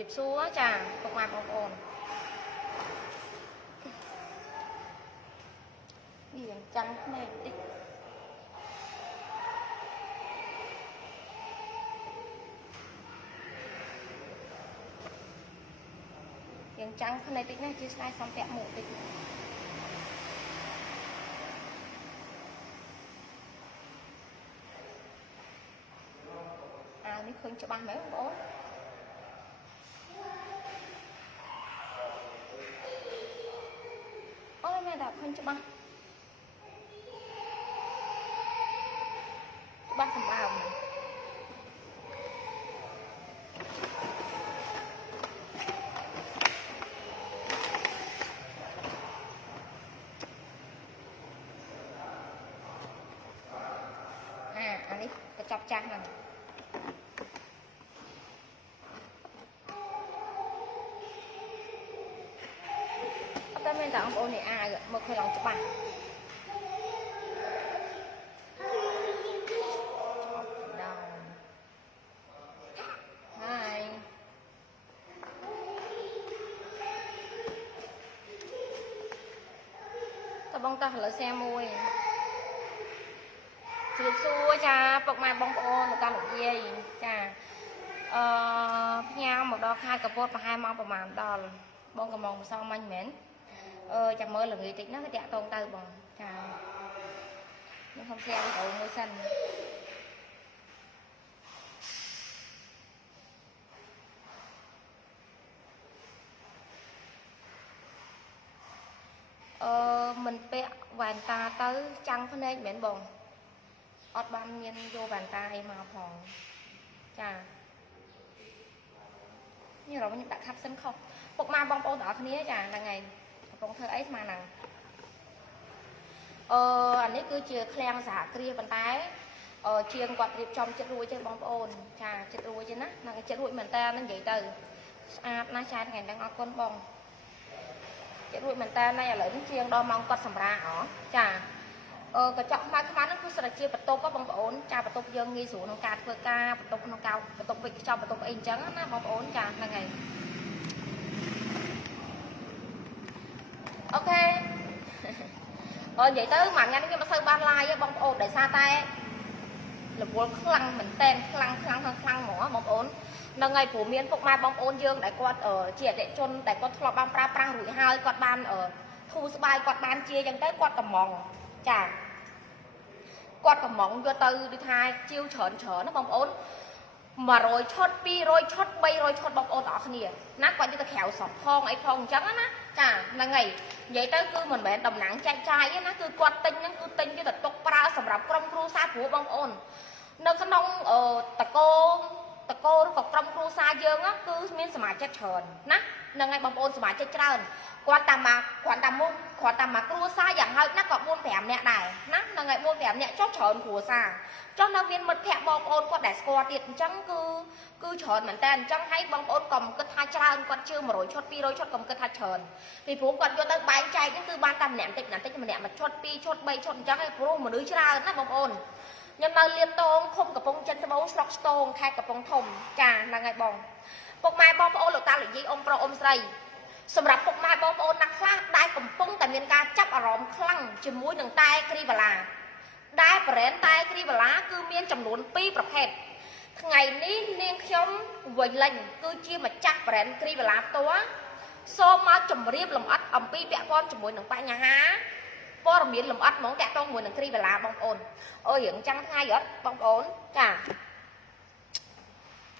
រាបសួរចាពុកម៉ែបងប្អូនវាចាំងភ្នែកតិចយើងចាំងភ្នែកតិចណាជាស្ដាយសំពាក់មុខតិចអាវនេះឃើញច្បាស់មែនបងប្អូន អូយមែនតែឃើញ ច្បាស់ច្បាស់សម្បើមណាអាអានេះកញ្ចប់ចាស់ហ្នឹងអត់តែមែនតែបងប្អូននេះអាវ មើលឃើញឡើងច្បាស់ដល់ហើយតបងតោះឥឡូវសែមួយជម្រាបសួរចាពុកម៉ែបងប្អូនលោកតាលោកយាយចាអឺផ្ញើមកដល់ខេត្តកពតប្រហែលម៉ោងប្រហែលដល់បងកំងម្សងមាញ់មែន អឺចាំមើលល្ងាចតិចណាគេតាក់តងទៅបងចាខ្ញុំខ្ញុំស្អាវីដេអូមួយសិនអឺមិនពាក់វ៉ែនតាទៅចាំងភ្នែកមែនបងអត់បានមានយកវ៉ែនតាអីមកផងចានេះរកខ្ញុំដាក់ខាត់សិនខុសពុកម៉ែបងប្អូនទាំងអស់គ្នាចាហ្នឹងហើយ កំពុងធ្វើអីស្មានហ្នឹងអឺអានេះគឺជាឃ្លាំងសហគ្រាសប៉ុន្តែអឺជាងគាត់រៀបចំចិត្តរួចទេបងប្អូនចាចិត្តរួចទេណាហ្នឹងចិត្តរួចមែនតើហ្នឹងនិយាយទៅស្អាតណាស់ចាថ្ងៃហ្នឹងអរគុណបងចិត្តរួចមែនតើណៃឥឡូវនេះជាងដល់ម៉ោងគាត់សម្រាកអចាអឺកញ្ចក់ខ្មៅខ្មៅហ្នឹងគឺស្រាជាបន្ទប់ហ៎បងប្អូនចាបន្ទប់យើងងាយស្រួលក្នុងការធ្វើការបន្ទប់ក្នុងការបន្ទប់វិចខ្ចប់បន្ទប់អីអញ្ចឹងណាបងប្អូនចាហ្នឹងហើយ អូខេអឺនិយាយទៅមួយថ្ងៃនេះខ្ញុំមិនសូវបាន live ទេបងប្អូនដោយសារតែរវល់ខ្លាំងមែនតែនខ្លាំងខ្លាំងខ្លាំងខ្លាំងហ្មងបងប្អូនហ្នឹងហើយព្រោះមានពុកម៉ែបងប្អូនយើងដែលគាត់អឺជាអតិថិជនដែលគាត់ធ្លាប់បានប្រើប្រាស់រួចហើយគាត់បានអឺធូរស្បើយគាត់បានជាអញ្ចឹងទៅគាត់កំងចាគាត់កំងយកទៅដូចថាជាវច្រើនច្រើនណាបងប្អូន 100ឈុត200ឈុត300ឈុតបងប្អូនទាំងអស់គ្នាណាគាត់យកទៅក្រៅស្រុកផងអីផងអញ្ចឹងណាចាហ្នឹងហើយនិយាយទៅគឺមិនមែនតំណាងចែកចាយទេណាគឺគាត់ទិញហ្នឹងគឺទិញយកទៅទុកប្រើសម្រាប់ក្រុមគ្រួសារព្រោះបងប្អូននៅក្នុងអឺតកោតកោឬក៏ក្រុមគ្រួសារយើងហ្នឹងគឺមានសមាជិកច្រើនណាហ្នឹងហើយបងប្អូនសមាជិកច្រើនគាត់តាមមកគាត់តាមមុខគាត់តាមមកគ្រួសារយ៉ាងហោចណាស់ក៏4 5នាក់ដែរណាហ្នឹងហើយ4 5នាក់ចុះច្រើនគ្រួសារចុះនៅមានមិត្តភ័ក្តិបងប្អូនគាត់ដែលស្គាល់ទៀតអញ្ចឹងគឺគឺច្រើនមែនតើអញ្ចឹងហើយបងប្អូនកុំគិតថាច្រើនគាត់ជឿ100ឈុត200ឈុតកុំគិតថាច្រើនពីព្រោះគាត់យកទៅបែងចែកហ្នឹងគឺបានតែម្នាក់តិចម្នាក់តិចម្នាក់មួយឈុត2ឈុត3ឈុតអញ្ចឹងហើយព្រោះមនុស្សច្រើនណាបងប្អូនខ្ញុំនៅលៀបតងឃុំកំពង់ចិនត្បូងស្រុកស្ទងខេត្តកំពង់ធំចាហ្នឹងហើយបង ពុកម៉ែបងប្អូនលោកតាលោកយាយអ៊ំប្រុសអ៊ំស្រីសម្រាប់ពុកម៉ែបងប្អូនណាខ្លះដែលកំពុងតែមានការចាប់អារម្មណ៍ខ្លាំងជាមួយនឹងតែគ្រីបាឡាដែលប្រេនតែគ្រីបាឡាគឺមានចំនួន2ប្រភេទថ្ងៃនេះនាងខ្ញុំវិញលេងគឺជាម្ចាស់ប្រេនគ្រីបាឡាផ្ទាល់សូមមកជម្រាបលម្អិតអំពីពាក់ព័ន្ធជាមួយនឹងបញ្ហាព័ត៌មានលម្អិតហ្មងតាក់ទងជាមួយនឹងគ្រីបាឡាបងប្អូនអើយរឿងចាំងថ្ងៃអត់បងប្អូនចា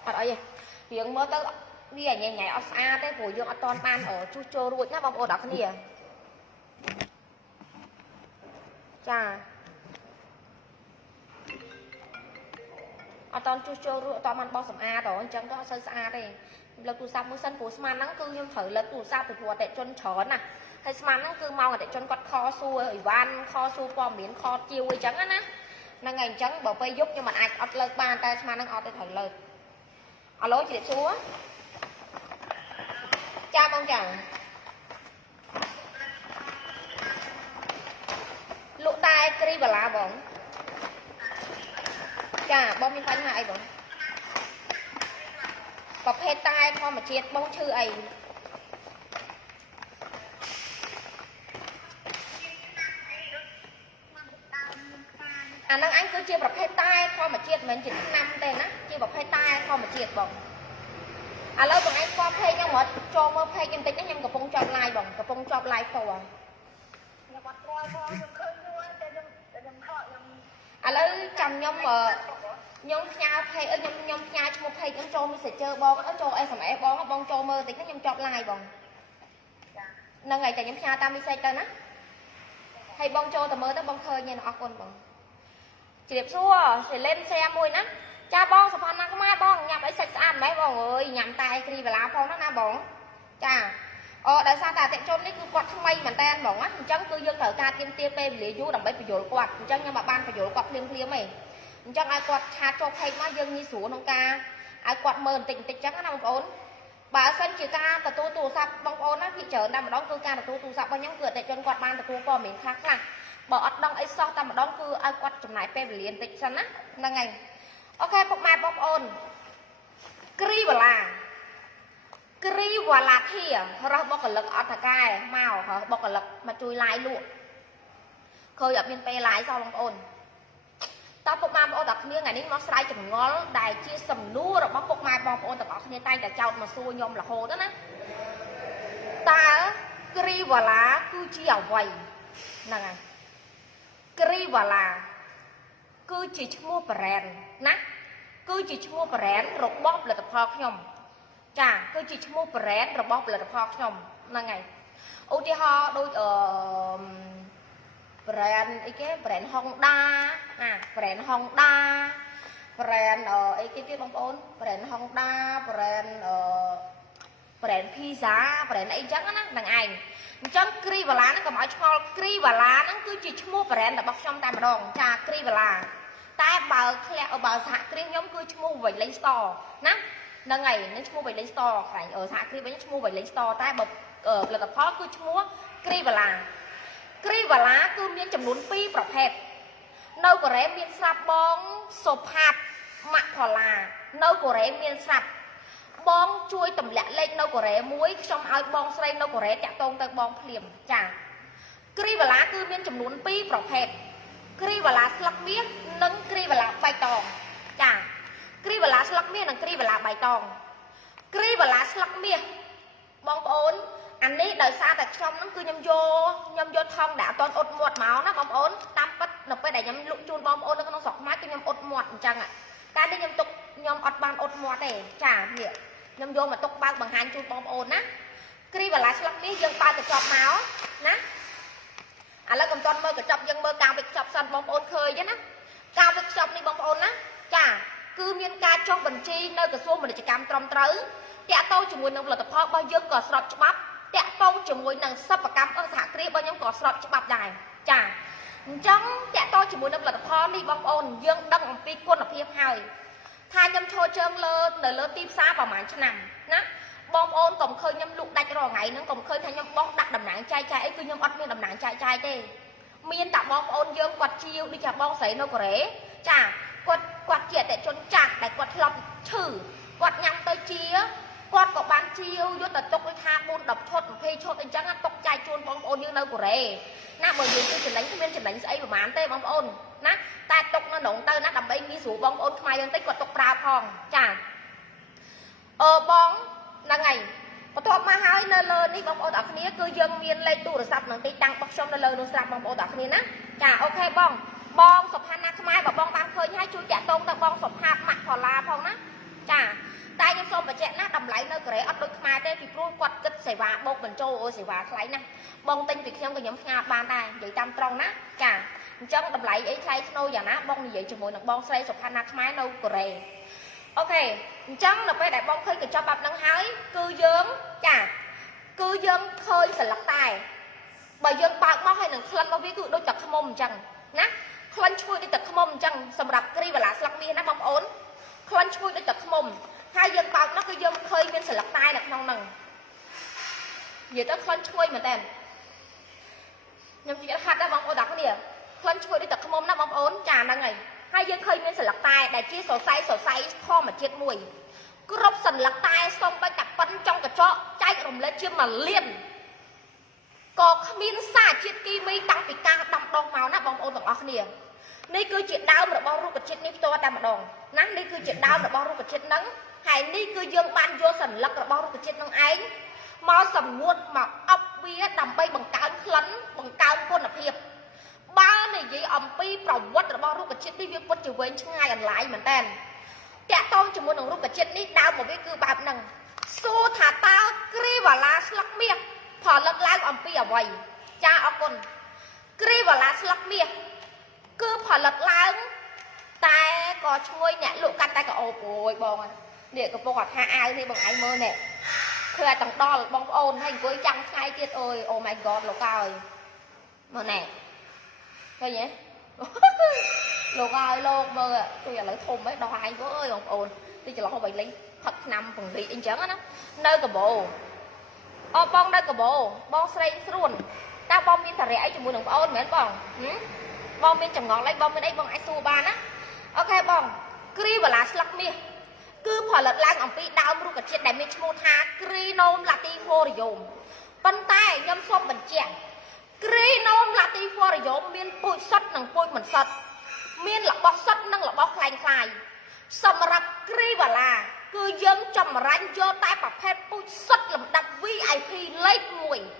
អត់អីទេ រឿងមើលទៅវាញ៉ៃញ៉ៃអត់ស្អាតទេព្រោះយើងអត់តន់បានជួសជុលរួចណាបងប្អូនដល់គ្នាចាអត់តន់ជួសជុលរួចអត់តន់បានបោះសម្អាតហ៎អញ្ចឹងទៅអត់សូវស្អាតទេលើកទូរស័ព្ទមួយសិនព្រោះស្មានហ្នឹងគឺខ្ញុំត្រូវលើកទូរស័ព្ទពីព្រោះអតិជនច្រើនណាហើយស្មានហ្នឹងគឺមកអតិជនគាត់ខសួរអីវ៉ាន់ខសួរព័ត៌មានខជាវអីចឹងណាហ្នឹងហើយអញ្ចឹងបើពេលយប់ខ្ញុំមិនអាចអត់លើកបានតែស្មានហ្នឹងអត់ទេត្រូវលើក អាឡូជម្រាបសួរចាបងចាលក់តែគ្រីបាឡាបងចាបងមានបញ្ហាអីបងប្រភេទតែធម្មជាតិបងឈឺអីអា ជាប្រភេទតែធម្មជាតិមិនជាឆ្នាំទេណាជាប្រភេទតែធម្មជាតិបងឥឡូវបងឯងស្គាល់ page ខ្ញុំរត់ចូលមើល page ខ្ញុំតិចណាខ្ញុំកំពុងជាប់ live បងកំពុងជាប់ live ផ្ទាល់ខ្ញុំអត់ស្គាល់ផងខ្ញុំឃើញខ្លួនតែខ្ញុំខ្ញុំខកខ្ញុំឥឡូវចាំខ្ញុំខ្ញុំផ្ញើ page ខ្ញុំខ្ញុំផ្ញើឈ្មោះ page ខ្ញុំចូល Messenger បងចូល SMS បងបងចូលមើលតិចណាខ្ញុំជាប់ live បងហ្នឹងហើយតែខ្ញុំផ្ញើតាម message ទៅណាហើយបងចូលទៅមើលទៅបងឃើញឯងអរគុណបង ជ្រាបសួរសេលេនស្រាមួយណាចាបងសុផាន់ណាខ្មែរបងញ៉ាំអីសាច់ស្អាតម៉េចបងអើយញ៉ាំតែគ្រីវ៉ាឡាផងណាណាបងចាអូដោយសារតែអតិជននេះគឺគាត់ថ្មីមែនតើបងណាអញ្ចឹងគឺយើងត្រូវការទៀមទាពេលវេលាយូរដើម្បីបញ្យល់គាត់អញ្ចឹងខ្ញុំមកបានបញ្យល់គាត់ភ្លាមភ្លាមៗឯងអញ្ចឹងឲ្យគាត់ឆាតចូល page មកយើងងាយស្រួលក្នុងការឲ្យគាត់មើលបន្តិចបន្តិចអញ្ចឹងណាបងប្អូន បើសិនជាការទទួលទូរស័ព្ទបងប្អូនណាភាគច្រើនតែម្ដងគឺការទទួលទូរស័ព្ទរបស់ខ្ញុំគឺអតិថិជនគាត់បានទទួលព័ត៌មានខ្លះខ្លះបើអត់ដឹងអីសោះតែម្ដងគឺឲ្យគាត់ចំណាយពេលវេលាបន្តិចសិនណាហ្នឹងហើយអូខេពុកម៉ែបងប្អូនគ្រីវ៉ាឡាគ្រីវ៉ាឡាធារស់បុគ្គលិកអត់តកែមករស់បុគ្គលិកមកជួយឡាយលក់ឃើញអត់មានពេលឡាយសោះបងប្អូន តើពុកម៉ែបងប្អូនទាំងគ្នាថ្ងៃនេះមកស្រ័យចម្ងល់ដែលជាសំណួររបស់ពុកម៉ែបងប្អូនទាំងអស់គ្នាតែងតែចោទមកសួរខ្ញុំរហូតណាតើគ្រីវ៉ាឡាគឺជាអ្វីហ្នឹងហើយគ្រីវ៉ាឡាគឺជាឈ្មោះប្រេនណាគឺជាឈ្មោះប្រេនរបស់ផលិតផលខ្ញុំចាគឺជាឈ្មោះប្រេនរបស់ផលិតផលខ្ញុំហ្នឹងហើយឧទាហរណ៍ដូចអឺ brand អីគេ brand Honda ណា brand Honda brand អឺអីគេទៀតបងប្អូន brand Honda brand អឺ brand pizza brand អីចឹងណាហ្នឹងឯងអញ្ចឹង Krivala ហ្នឹងកុំឲ្យឆ្ងល់ Krivala ហ្នឹងគឺជាឈ្មោះ brand របស់ខ្ញុំតែម្ដងចា Krivala តែបើធ្លាក់បើសហគ្រាសខ្ញុំគឺឈ្មោះ Vailing Store ណាហ្នឹងហើយនឹងឈ្មោះ Vailing Store ខ្លាញ់អឺសហគ្រាសវិញឈ្មោះ Vailing Store តែបើផលិតផលគឺឈ្មោះ Krivala គ្រីវ៉ាឡាគឺមានចំនួន2ប្រភេទនៅកូរ៉េមានស្រាប់បងសូផាតម៉ាក់ផល្លានៅកូរ៉េមានស្រាប់បងជួយទម្លាក់លេខនៅកូរ៉េមួយខ្ញុំឲ្យបងស្រីនៅកូរ៉េតាក់ទងទៅបងភ្លាមចាគ្រីវ៉ាឡាគឺមានចំនួន2ប្រភេទគ្រីវ៉ាឡាស្លឹកមាសនិងគ្រីវ៉ាឡាបៃតងចាគ្រីវ៉ាឡាស្លឹកមាសនិងគ្រីវ៉ាឡាបៃតងគ្រីវ៉ាឡាស្លឹកមាសបងប្អូន អានេះដោយសារតែខ្ញុំហ្នឹងគឺខ្ញុំយកខ្ញុំយកថង់ដែលអត់ទាន់អ៊ុតមាត់មកណាបងប្អូនតាមពិតនៅពេលដែលខ្ញុំលក់ជូនបងប្អូននៅក្នុងស្រុកខ្មែរគឺខ្ញុំអ៊ុតមាត់អញ្ចឹងតែនេះខ្ញុំទុកខ្ញុំអត់បានអ៊ុតមាត់ទេចានេះខ្ញុំយកមកទុកបើកបង្ហាញជូនបងប្អូនណាគ្រីវ៉ាឡាស្លឹកនេះយើងបើកកញ្ចប់មកណាឥឡូវកំតន់មើលកញ្ចប់យើងមើលកាវវិកញ្ចប់សិនបងប្អូនឃើញទេណាកាវវិកញ្ចប់នេះបងប្អូនណាចាគឺមានការចុះបញ្ជីនៅក្រសួងពាណិជ្ជកម្មត្រឹមត្រូវតាក់ទងជាមួយនឹងផលិតផលរបស់យើងក៏ស្របច្បាប់ តាក់ទងជាមួយនឹងសិប្បកម្មអសហគ្រាសរបស់ខ្ញុំក៏ស្របច្បាប់ដែរចាអញ្ចឹងតាក់ទងជាមួយនឹងផលិតផលនេះបងប្អូនយើងដឹងអំពីគុណភាពហើយថាខ្ញុំឈរជើងលើនៅលើទីផ្សារប្រហែលឆ្នាំណាបងប្អូនកុំឃើញខ្ញុំលក់ដាច់រាល់ថ្ងៃហ្នឹងកុំឃើញថាខ្ញុំបោះដាក់តំណែងចែកចាយអីគឺខ្ញុំអត់មានតំណែងចែកចាយទេមានតែបងប្អូនយើងគាត់ជាវដូចជាបងស្រីនៅកូរ៉េចាគាត់គាត់ជាអតិជនចាស់ដែលគាត់ធ្លាប់ឈឺគាត់ញ៉ាំទៅជា គាត់ក៏បានជាវយកទៅទុកដូចថា4 10ឈុត20ឈុតអីចឹងណាទុកចាយជូនបងប្អូនយើងនៅកូរ៉េណាបើយើងគឺចំណេញគ្មានចំណេញស្អីប្រហែលទេបងប្អូនណាតែទុកនៅក្នុងទៅណាដើម្បីងាយស្រួលបងប្អូនខ្មែរយើងតិចគាត់ទុកប្រើផងចាអឺបងហ្នឹងហើយបន្ទាប់មកហើយនៅលើនេះបងប្អូនអរគ្នាគឺយើងមានលេខទូរស័ព្ទនិងទីតាំងរបស់ខ្ញុំនៅលើនោះស្រាប់បងប្អូនអរគ្នាណាចាអូខេបងបងសុផាន់ណាខ្មែរបើបងបានឃើញហើយជួយតាក់ទងទៅបងសុផាតម៉ាក់ផល្លាផងណា ចាតែខ្ញុំសូមបញ្ជាក់ណាតម្លៃនៅកូរ៉េអត់ដូចខ្មែរទេពីព្រោះគាត់គិតសេវាបោកបញ្ចូលអូសេវាថ្លៃណាស់បងទិញពីខ្ញុំក៏ខ្ញុំផ្ញើបានដែរនិយាយតាមត្រង់ណាចាអញ្ចឹងតម្លៃអីថ្លៃធ្នូយ៉ាងណាបងនិយាយជាមួយនឹងបងស្រីសុផាន់ណាខ្មែរនៅកូរ៉េអូខេអញ្ចឹងនៅពេលដែលបងឃើញកញ្ចប់បែបហ្នឹងហើយគឺយើងចាគឺយើងឃើញស្លឹកតែបើយើងបើកមកហើយនឹងក្លិនរបស់វាគឺដូចតែខ្មុំអញ្ចឹងណាក្លិនឈ្ងុយដូចតែខ្មុំអញ្ចឹងសម្រាប់គ្រីវ៉ាឡាស្លឹកមាសណាបងប្អូន ក្លិនឈ្ងុយដូចទឹកឃ្មុំហើយយើងបើកនោះគឺយើងឃើញមានសន្លឹកតែនៅក្នុងហ្នឹងនិយាយទៅក្លិនឈ្ងុយមែនតើខ្ញុំជឿហាត់ដែរបងប្អូនទាំងគ្នាក្លិនឈ្ងុយដូចទឹកឃ្មុំណាបងប្អូនចាហ្នឹងហើយហើយយើងឃើញមានសន្លឹកតែដែលជាសរសៃសរសៃធម្មជាតិមួយគ្រប់សន្លឹកតែសូម្បីតែប៉ុនចុងកញ្ចក់ចែករំលែកជាមួយលានក៏គ្មានសារជាតិគីមីតាំងពីការដាំដុះមកណាបងប្អូនទាំងអស់គ្នានេះគឺជាដើមរបស់រុក្ខជាតិនេះផ្ទាល់តែម្ដង ណានេះគឺជាដើមរបស់រុក្ខជាតិនឹងហើយនេះគឺយើងបានយកសន្លឹករបស់រុក្ខជាតិនឹងឯងមកសម្ងួតមកអប់វាដើម្បីបង្កើនក្លិនបង្កើនគុណភាពបើនិយាយអំពីប្រវត្តិរបស់រុក្ខជាតិនេះវាពិតជាវែងឆ្ងាយអន្លាយមែនតើតាក់ទងជាមួយនឹងរុក្ខជាតិនេះដើមរបស់វាគឺបែបហ្នឹងសួរថាតើគ្រីវ៉ាឡាស្លឹកមាសផលិតឡើងអំពីអ្វីចាអរគុណគ្រីវ៉ាឡាស្លឹកមាសគឺផលិតឡើង ក៏ឈ្ងុយអ្នកលក់កាន់តែក៏អូបអូយបងនេះកំពុងតែថាអាវនេះបងឯងមើលនេះឃើញតែទាំងដល់បងប្អូនហើយអង្គុយចាំងថ្ងៃទៀតអើយអូ my god លោកអើយមើលណែឃើញទេលោកអើយលោកមើលជួយឥឡូវធំហ៎ដោះឯងវើអើយបងប្អូនទីចន្លោះបីលេងផឹកឆ្នាំពង្រីកអីចឹងណានៅកបោអបងនៅកបោបងស្រីស្រួនតើបងមានតារៈអីជាមួយនឹងប្អូនមែនបងហឹមបងមានចម្ងល់អីបងមានអីបងអាចសួរបានណា អូខេបងគ្រីវ៉ាឡាស្លឹកមាសគឺផលិតឡើងអំពីដើមរុក្ខជាតិដែលមានឈ្មោះថាគ្រីណូមឡាទីហ្វូរីយ៉ូមប៉ុន្តែខ្ញុំសូមបញ្ជាក់គ្រីណូមឡាទីហ្វរយ៉ូមមានពូជសុតនិងពូជមិនសុតមានរបស់សុតនិងរបស់ខ្លែងខ្លាយសម្រាប់គ្រីវ៉ាឡាគឺយើងចម្រាញ់យកតែប្រភេទពូជសុតលំដាប់ VIP លេខ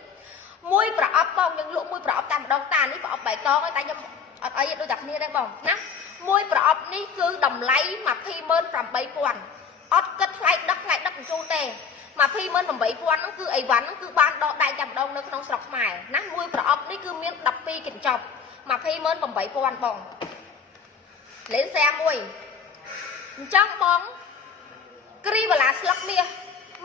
1មួយប្រអប់បងយើងលក់មួយប្រអប់តែម្ដងតានេះប្រអប់បៃតងឯងតែខ្ញុំ អត់អីដូចតែគ្នាដែរបងណាមួយប្រអប់នេះគឺតម្លៃ28000អត់គិតថ្លៃដឹកថ្លៃដឹកបញ្ជូនទេ28000ហ្នឹងគឺអីវ៉ាន់ហ្នឹងគឺបានដកដៃតែម្ដងនៅក្នុងស្រុកខ្មែរណាមួយប្រអប់នេះគឺមាន12កញ្ចប់28000បងលេងសែមួយអញ្ចឹងបងគ្រីវ៉ាឡាស្លឹកមាស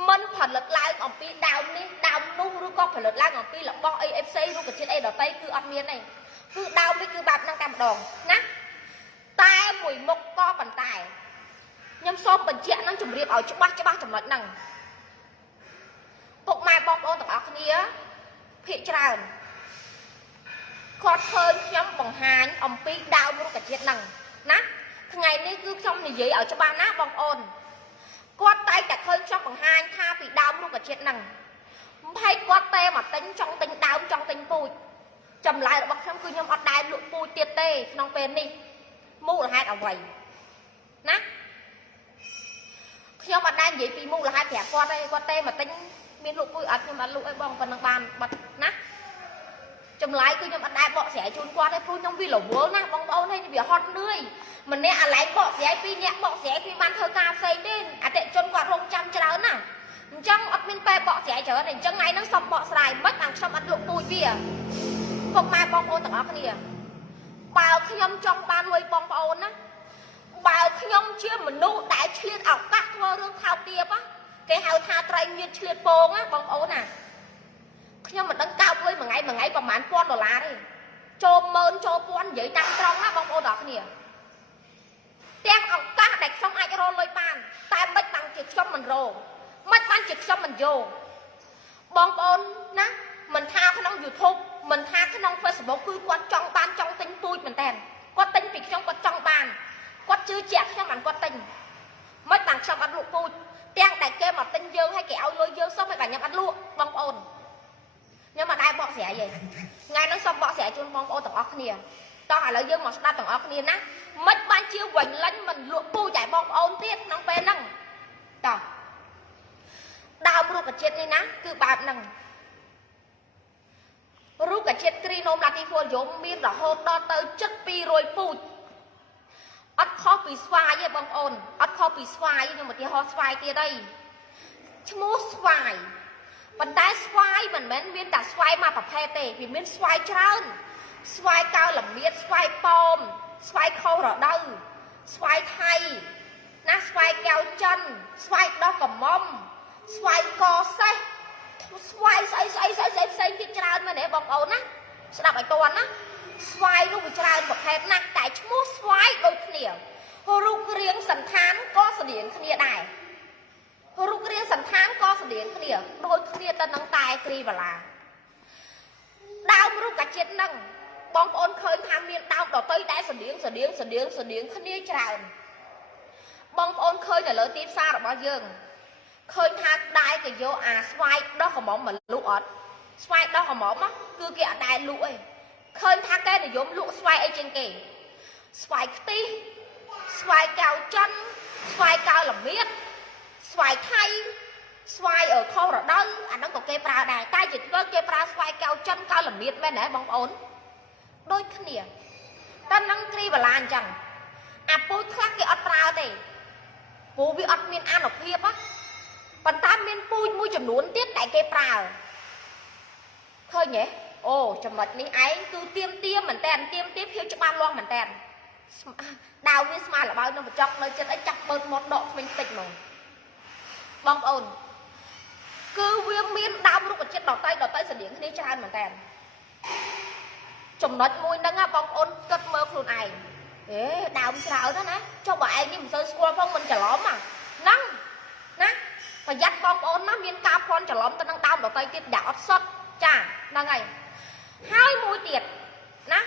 មិនផលិតឡើងអំពីដើមនេះដើមនោះឬក៏ផលិតឡើងអំពីរបស់អីអីផ្សេងរុក្ខជាតិអីដតៃគឺអត់មានទេ គឺដើមនេះគឺបែបហ្នឹងតែម្ដងណាតែមួយមុខក៏ប៉ុន្តែខ្ញុំសូមបញ្ជាក់នឹងជម្រាបឲ្យច្បាស់ច្បាស់ចំណុចហ្នឹងពុកម៉ែបងប្អូនទាំងអស់គ្នាភាកច្រើនគាត់ឃើញខ្ញុំបង្ហាញអំពីដើមរុក្ខជាតិហ្នឹងណាថ្ងៃនេះគឺខ្ញុំនិយាយឲ្យច្បាស់ណាបងប្អូនគាត់តែតែឃើញខ្ញុំបង្ហាញថាពីដើមរុក្ខជាតិហ្នឹងហើយគាត់តែមកទិញចង់ទិញដើមចង់ទិញពូជ ចម្លើយរបស់ខ្ញុំគឺខ្ញុំអត់ដែលលក់ពូជទៀតទេក្នុងពេលនេះមូលហេតុអ្វីណាខ្ញុំអត់ដែលនិយាយពីមូលហេតុប្រាប់គាត់ទេគាត់ទេមកទិញមានលក់ពូជអត់ខ្ញុំអត់លក់អីបងប៉ុណ្ណឹងបានបាត់ណាចម្លើយគឺខ្ញុំអត់ដែរបកស្រាយជូនគាត់ទេព្រោះខ្ញុំវារវល់ណាស់បងប្អូនហើយវាហត់នឿយម្នាក់អាឡែងបកស្រាយពីរនាក់បកស្រាយគឺបានធ្វើការផ្សេងទេអតិជនគាត់រងចាំច្រើនណាអញ្ចឹងអត់មានពេលបកស្រាយច្រើនទេអញ្ចឹងថ្ងៃហ្នឹងសុំបកស្រាយមិនបានខ្ញុំអត់លក់ពូជវា ពុកម៉ែបងប្អូនទាំងអស់គ្នា បើខ្ញុំចង់បានលុយបងប្អូនណាបើខ្ញុំជាមនុស្សដែលឆ្លៀតឱកាសធ្វើរឿងថោកទាបគេហៅថាត្រៃញៀតឆ្លៀតពងណាបងប្អូនណាខ្ញុំមិនដឹងកោបលុយមួយថ្ងៃមួយថ្ងៃប្រហែល1000ដុល្លារទេចូលម៉ឺនចូលពាន់និយាយតាមត្រង់ណាបងប្អូនទាំងគ្នាទាំងឱកាសដែលខ្ញុំអាចរកលុយបាន តែមិនបានជាខ្ញុំមិនរកមិនបានជាខ្ញុំមិនយកបងប្អូនណាមិនថាក្នុង YouTube មិនថាក្នុង Facebook គឺគាត់ចង់បានចង់ទិញពូជមែនតើគាត់ទិញពីខ្ញុំគាត់ចង់បានគាត់ជឿជាក់ខ្ញុំបានគាត់ទិញមិនបានខ្ញុំអត់លក់ពូជទាំងតែគេមកទិញយើងហើយគេឲ្យលុយយើងសុំឲ្យបានខ្ញុំអត់លក់បងប្អូនខ្ញុំអត់ដែរបកស្រាយទេថ្ងៃហ្នឹងសុំបកស្រាយជូនបងប្អូនទាំងអស់គ្នាតោះឥឡូវយើងមកស្ដាប់ទាំងអស់គ្នាណាមិនបានជាវិញលាញ់មិនលក់ពូជឲ្យបងប្អូនទៀតក្នុងពេលហ្នឹងតោះដើមរុក្ខជាតិនេះណាគឺបែបហ្នឹង រុក្ខជាតិគ្រីណូមឡាទីហ្វូលយមមានរហូតដល់ទៅជិត200ពូជអត់ខុសពីស្វាយទេបងប្អូនអត់ខុសពីស្វាយខ្ញុំឧទាហរណ៍ស្វាយទៀតអីឈ្មោះស្វាយប៉ុន្តែស្វាយមិនមែនមានតែស្វាយមួយប្រភេទទេវាមានស្វាយច្រើន ស្វាយកៅល្មៀតស្វាយប៉ោមស្វាយខុសរដូវស្វាយថៃណាស្វាយកៅចិនស្វាយដោះកំមុំស្វាយកសេះ ស្វាយស្អីស្អីស្អីស្អីផ្សេងទៀតច្រើនមែនទេបងប្អូនណាស្ដាប់ឲ្យតន់ណាស្វាយនោះវាច្រើនប្រភេទណាស់តែឈ្មោះស្វាយដូចគ្នារូបរាងសន្តានក៏ស្តៀងគ្នាដែររូបរាងសន្តានក៏ស្តៀងគ្នាដូចគ្នាទៅនឹងតែគ្រីវ៉ាឡាដើមរុក្ខជាតិនឹងបងប្អូនឃើញថាមានដើមដតីដែលស្តៀងស្តៀងស្តៀងស្តៀងគ្នាច្រើនបងប្អូនឃើញនៅលើទីផ្សាររបស់យើង ឃើញថាដាយគេយកអាស្វាយដោះកំមុំមកលក់អត់ស្វាយដោះកំមុំណាគឺគេអត់ដែលលក់ទេឃើញថាគេនិយមលក់ស្វាយអីជាងគេស្វាយខ្ទិះស្វាយកៅចិនស្វាយកៅល្មៀតស្វាយថៃស្វាយអឺខុសរដូវអាហ្នឹងក៏គេប្រើដែរតែជាធ្វើគេប្រើស្វាយកៅចិនកៅល្មៀតមែនទេបងប្អូនដូចគ្នាតែនឹងគ្រីបាឡាអញ្ចឹងអាពូជខ្លះគេអត់ប្រើទេព្រោះវាអត់មានអនុភាពណា ប៉ុន្តែមានពូជមួយចំនួនទៀតដែលគេប្រើឃើញទេអូចំណុចនេះឯងគឺទៀមទៀមមែនតើទៀមទៀមភាពច្បាស់លាស់មែនតើស្មដាវវាស្មើលបើនឹងបច្ចុកនៅចិត្តអីចាប់បើកមាត់ដកថ្មិញតិចហ្មងបងប្អូនគឺវាមានដើមរុក្ខជាតិដតៃដតៃស្រដៀងគ្នាច្រើនមែនតើចំណុចមួយហ្នឹងណាបងប្អូនគិតមើលខ្លួនឯងអេដើមច្រើនណាស់ណាចុះបើឯងនេះមិនសូវស្គាល់ផងមិនច្រឡំហ្នឹងណា ប្រយ័ត្នបងប្អូនណាមានការភ័ន្តច្រឡំទៅនឹងដើមដតៃទៀតដាក់អត់សុទ្ធចាហ្នឹងហើយហើយមួយទៀតណា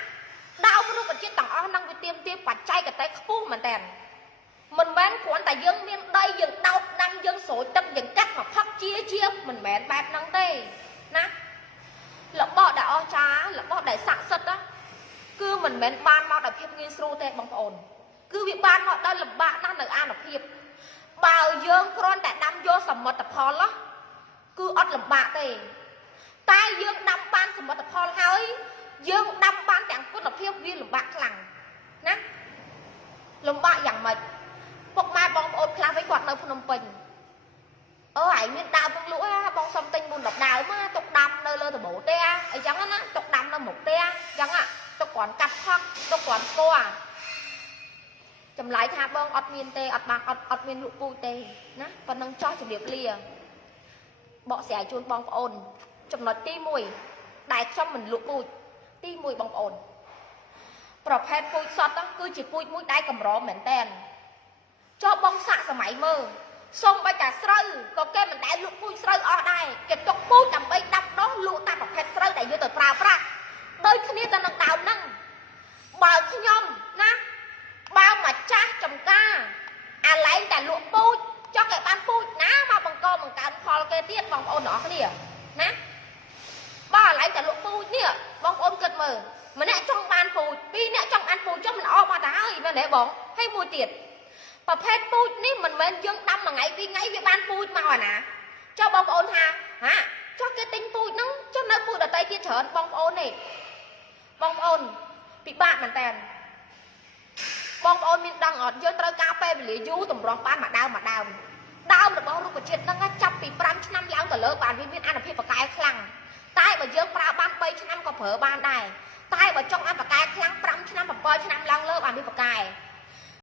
ដើមរុក្ខជាតិទាំងអស់ហ្នឹងវាទៀមទាបច្ច័យកតេខ្ពស់មែនតើមិនមែនគ្រាន់តែយើងមានដីយើងដោតដាំយើងស្រូចទឹកយើងកាត់មកផឹកជាជាមិនមែនបែបហ្នឹងទេណារបស់ដែលអស្ចារ្យរបស់ដែលស័ក្តិសិទ្ធិណាគឺមិនមែនបានមកដោយភាពងាយស្រួលទេបងប្អូនគឺវាបានមកដោយលំបាកណាស់នៅអានុភាពបើយើងគ្រាន់តែដាំយកស មិទ្ធផលណាគឺអត់លំបាកទេ តែយើងដាំបានសមិទ្ធផលហើយយើងដាំបានទាំងគុណភាពវាលំបាកខ្លាំងណាលំបាកយ៉ាងម៉េចពុកម៉ែបងប្អូនខ្លះវិញគាត់នៅភ្នំពេញអឺឯងមានដើមពុកលក់ហ៎បងសុំទិញមុន10ដើមណាទុកដាំនៅលើដំបូលទេអីចឹងណាទុកដាំនៅមុខទេអញ្ចឹងទុកគ្រាន់កាត់ផឹកទុកគ្រាន់ស្គាល់ ចម្លើយថាបងអត់មានទេអត់បានអត់អត់មានលក់ពូជទេណាប៉ុណ្ណឹងចោះជម្រាបលាបកស្រាយជូនបងប្អូន ចំណុចទី1ដែលខ្ញុំមិនលក់ពូជទី1បងប្អូន ប្រភេទពូជសតហ្នឹងគឺជាពូជមួយដែលកម្រមែនតែនចុះបងសាក់សម័យមើលសុំបីតាស្រូវក៏គេមិនដែលលក់ពូជស្រូវអស់ដែរគេទុកពូជដើម្បីដាំដុះលក់តាមប្រភេទស្រូវដែលយកទៅប្រើប្រាស់ដូចគ្នាទៅនឹងដើមហ្នឹងបើខ្ញុំណា បើម្ចាស់ចំការអាឡែងតែលក់ពូជចុះគេបានពូជណាមកបង្កបង្កើនផលគេទៀតបងប្អូនទាំងអស់គ្នាណាបើអាឡែងតែលក់ពូជនេះបងប្អូនគិតមើលម្នាក់ចង់បានពូជពីរនាក់ចង់បានពូជចុះមិនអស់មកទៅហើយមែនទេបងហើយមួយទៀតប្រភេទពូជនេះមិនមែនយើងដាំមួយថ្ងៃពីរថ្ងៃវាបានពូជមកអាណាចុះបងប្អូនថាហាចុះគេទិញពូជហ្នឹងចុះនៅពូជដតៃទៀតច្រើនបងប្អូននេះបងប្អូនពិបាកមែនតើ បងប្អូនមានដឹងអត់យើងត្រូវការពេលវេលាយូរតម្រង់បានមួយដើមមួយដើមដើមរបស់រុក្ខជាតិហ្នឹងចាប់ពី5ឆ្នាំឡើងទៅលើបានវាមានអនុភាពបកែខ្លាំងតែបើយើងប្រើបាន3ឆ្នាំក៏ប្រើបានដែរតែបើចង់ឲ្យបកែខ្លាំង5ឆ្នាំ7ឆ្នាំឡើងលើបានវាបកែ